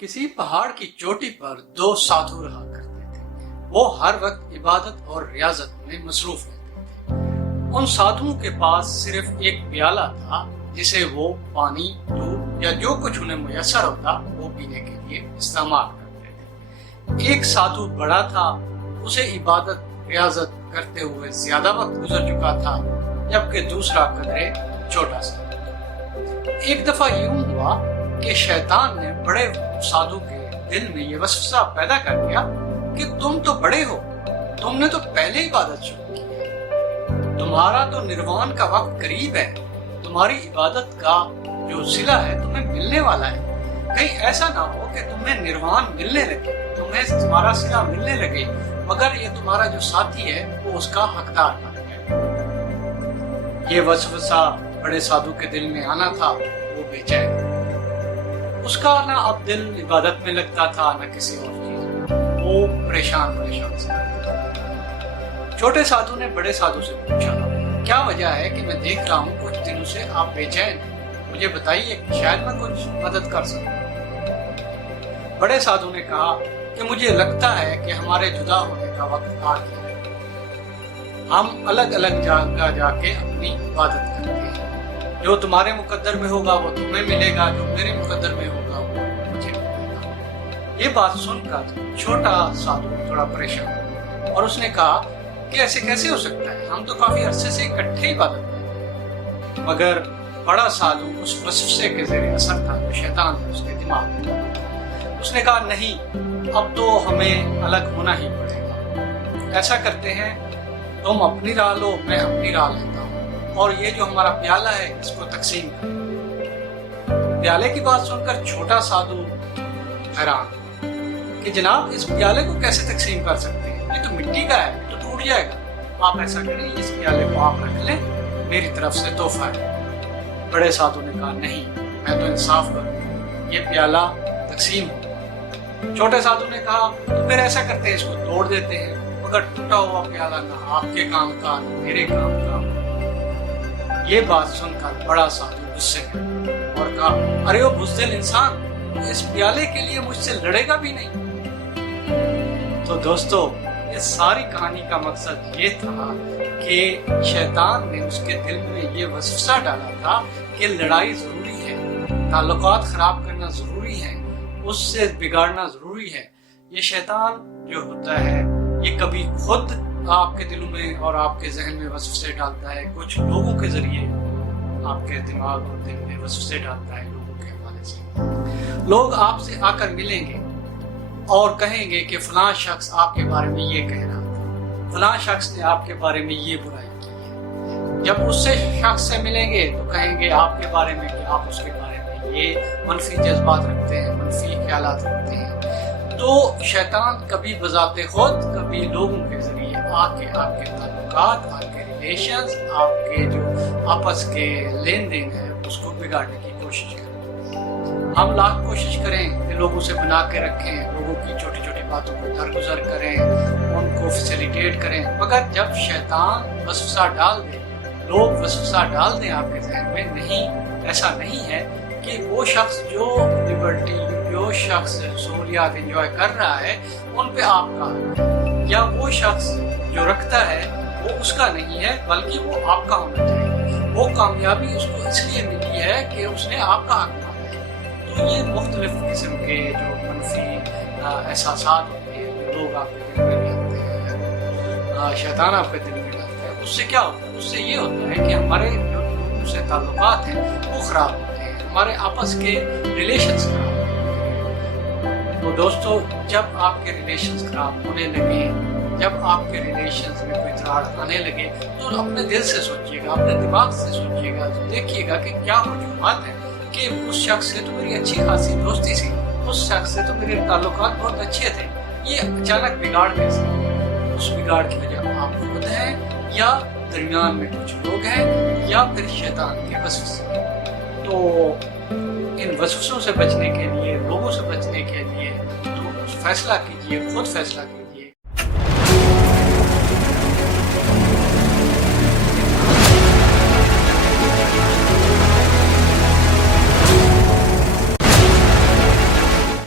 किसी पहाड़ की चोटी पर दो साधु रहा करते थे। वो हर वक्त इबादत और रियाजत में मसरूफ रहते थे। उन साधुओं के पास सिर्फ एक प्याला था जिसे वो पानी, दूध या जो कुछ उन्हें मुयस्सर होता वो पीने के लिए इस्तेमाल करते थे। एक साधु बड़ा था, उसे इबादत रियाजत करते हुए ज्यादा वक्त गुजर चुका था, जबकि दूसरा कदरे छोटा सा। एक दफा यूं हुआ कि शैतान ने बड़े साधु के दिल में ये वसवसा पैदा कर दिया कि तुम तो बड़े हो, तुमने तो पहले इबादत शुरू की है, तुम्हारा तो निर्वाण का वक्त करीब है, तुम्हारी इबादत का जो सिला है तुम्हें मिलने वाला है। कहीं ऐसा ना हो कि तुम्हें निर्वाण मिलने लगे, तुम्हें तुम्हारा सिला मिलने लगे, मगर ये तुम्हारा जो साथी है वो उसका हकदार ना है। ये वसवसा बड़े साधु के दिल में आना था, वो बेचैन। उसका ना अब दिल इबादत में लगता था, ना किसी और चीज। वो परेशान था। छोटे साधु ने बड़े साधु से पूछा, क्या वजह है कि मैं देख रहा हूँ कुछ दिनों से आप बेचैन हैं, मुझे बताइए, शायद मैं कुछ मदद कर सकूं। बड़े साधु ने कहा कि मुझे लगता है कि हमारे जुदा होने का वक्त आ गया है। हम अलग अलग जगह जाके अपनी इबादत करते हैं। जो तुम्हारे मुकद्दर में होगा वो तुम्हें मिलेगा, जो मेरे मुकद्दर में होगा वो मुझे मिलेगा। ये बात सुनकर छोटा साधु थोड़ा परेशान और उसने कहा कि ऐसे कैसे हो सकता है, हम तो काफी अरसे से इकट्ठे इबादत करते हैं। मगर बड़ा साधु उस वसवसे के ज़रिए असर था जो शैतान ने उसके दिमाग में डाला। उसने कहा, नहीं, अब तो हमें अलग होना ही पड़ेगा। ऐसा करते हैं, तुम अपनी राह लो, मैं अपनी राह लेता हूँ, और ये जो हमारा प्याला है इसको तकसीम करें। प्याले की बात सुनकर छोटा साधु हैरान कि जनाब, इस प्याले को कैसे तकसीम कर सकते हैं, ये तो मिट्टी का है, तो टूट जाएगा। आप ऐसा करें, इस प्याले को आप रख लें, मेरी तरफ से तोहफा है। बड़े साधु ने कहा, नहीं, मैं तो इंसाफ करूँ, ये प्याला तकसीम हो। छोटे साधु ने कहा, तो फिर ऐसा करते हैं, इसको तोड़ देते हैं, मगर टूटा हुआ प्याला ना आपके काम का ना मेरे काम का। ये बात सुनकर बड़ा साधु गुस्से में और कहा, अरे वो बुज़दिल इंसान, इस प्याले के लिए मुझसे लड़ेगा भी नहीं। तो दोस्तों, ये सारी कहानी का मकसद ये था कि शैतान ने उसके दिल में ये वसवसा डाला था कि लड़ाई जरूरी है, ताल्लुकात खराब करना जरूरी है, उससे बिगाड़ना जरूरी है। ये शैतान जो होता है ये कभी खुद आपके दिलों में और आपके जहन में वसवसे डालता है, कुछ लोगों के जरिए आपके दिमाग और दिल में वसवसे डालता है। लोगों के हवाले से लोग आपसे आकर मिलेंगे और कहेंगे कि फलां शख्स आपके बारे में ये कह रहा था, फलां शख्स ने आपके बारे में ये बुराई की है। जब उससे शख्स से मिलेंगे तो कहेंगे आपके बारे में कि आप उसके बारे में ये मनफी जज्बात रखते हैं, मनफी ख्यालात रखते हैं। तो शैतान कभी बजाते खुद, कभी लोगों के जरिए आके आपके ताल्लुकात, आपके रिलेशंस, आपके जो आपस के लेन देन है उसको बिगाड़ने की कोशिश करें। हम लाख कोशिश करें कि लोगों से बना के रखें, लोगों की छोटी छोटी बातों को दरगुजर करें, उनको फैसिलिटेट करें, मगर जब शैतान वसवसा डाल दे, लोग वसवसा डाल दें आपके जहन में, नहीं, ऐसा नहीं है कि वो शख्स जो लिबर्टी, जो शख्स सहूलियात एंजॉय कर रहा है उन पे आपका हक है, या वो शख्स जो रखता है वो उसका नहीं है, बल्कि वो आपका होना चाहिए। वो कामयाबी उसको इसलिए मिली है कि उसने आपका हक माना है। तो ये मुख्तलिफ किस्म के जो मनफी एहसासात होते हैं जो लोग आपके दिल में डालते हैं, शैतान आपके दिल में डालते हैं, उससे क्या होता है? उससे ये होता है कि हमारे जो लोगों से ताल्लुकात हैं वो खराब होते हैं, हमारे आपस के रिलेशंस खराब होते हैं। तो दोस्तों, जब आपके रिलेशंस खराब होने लगे, जब आपके रिलेशंस में कोई दरार आने लगे, तो अपने दिल से सोचिएगा, अपने दिमाग से सोचिएगा, तो देखिएगा कि क्या वजूहात है कि उस शख्स से तो मेरी अच्छी खासी दोस्ती थी, उस शख्स से तो मेरे ताल्लुकात बहुत अच्छे थे, ये अचानक बिगाड़ कैसे? उस बिगाड़ की वजह आप खुद हैं, या दरमियान में कुछ लोग हैं, या फिर शैतान के वसवसे। तो इन वसवसों से बचने के लिए, लोगों से बचने के लिए तो फैसला कीजिए, खुद फैसला कीजिए